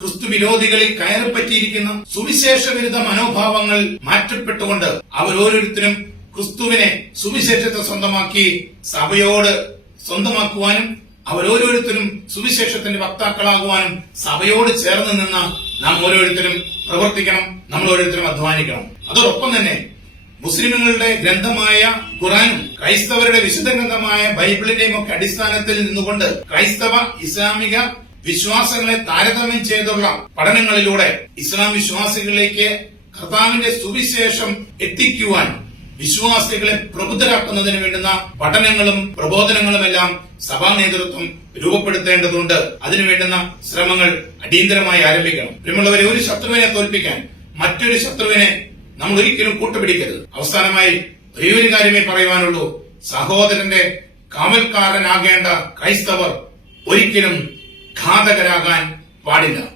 ക്രിസ്തു വിരോധികളിൽ കയറിപ്പറ്റിയിരിക്കുന്ന സുവിശേഷ വിരുദ്ധ മനോഭാവങ്ങൾ മാറ്റപ്പെട്ടുകൊണ്ട് അവരോരോരുത്തരും ക്രിസ്തുവിനെ സുവിശേഷത്തെ സ്വന്തമാക്കി സഭയോട് സ്വന്തമാക്കുവാനും അവരോരോരുത്തരും സുവിശേഷത്തിന്റെ വക്താക്കളാകുവാനും സഭയോട് ചേർന്ന് നിന്ന് നാം ഓരോരുത്തരും പ്രവർത്തിക്കണം നമ്മൾ ഓരോരുത്തരും അധ്വാനിക്കണം. അതോടൊപ്പം തന്നെ മുസ്ലിമുകളുടെ ഗ്രന്ഥമായ ഖുറാനും ക്രൈസ്തവരുടെ വിശുദ്ധ ഗ്രന്ഥമായ ബൈബിളിന്റെയും ഒക്കെ അടിസ്ഥാനത്തിൽ നിന്നുകൊണ്ട് ക്രൈസ്തവ ഇസ്ലാമിക വിശ്വാസങ്ങളെ താരതമ്യം ചെയ്തുള്ള പഠനങ്ങളിലൂടെ ഇസ്ലാം വിശ്വാസികളിലേക്ക് കർത്താവിന്റെ സുവിശേഷം എത്തിക്കുവാൻ വിശ്വാസികളെ പ്രബുദ്ധരാക്കുന്നതിന് വേണ്ടുന്ന പഠനങ്ങളും പ്രബോധനങ്ങളും എല്ലാം സഭാ നേതൃത്വം രൂപപ്പെടുത്തേണ്ടതുണ്ട്. അതിനു വേണ്ടുന്ന ശ്രമങ്ങൾ അടിയന്തരമായി ആരംഭിക്കണം. പ്രിയമുള്ളവരെ ഒരു ശത്രുവിനെ തോൽപ്പിക്കാൻ മറ്റൊരു ശത്രുവിനെ നമ്മൾ ഒരിക്കലും കൂട്ടുപിടിക്കരുത്. അവസാനമായി ഒരേ ഒരു കാര്യമേ പറയുവാനുള്ളൂ. സഹോദരന്റെ കാവൽക്കാരനാകേണ്ട ക്രൈസ്തവർ ഒരിക്കലും ഘാതകരാകാൻ പാടില്ല.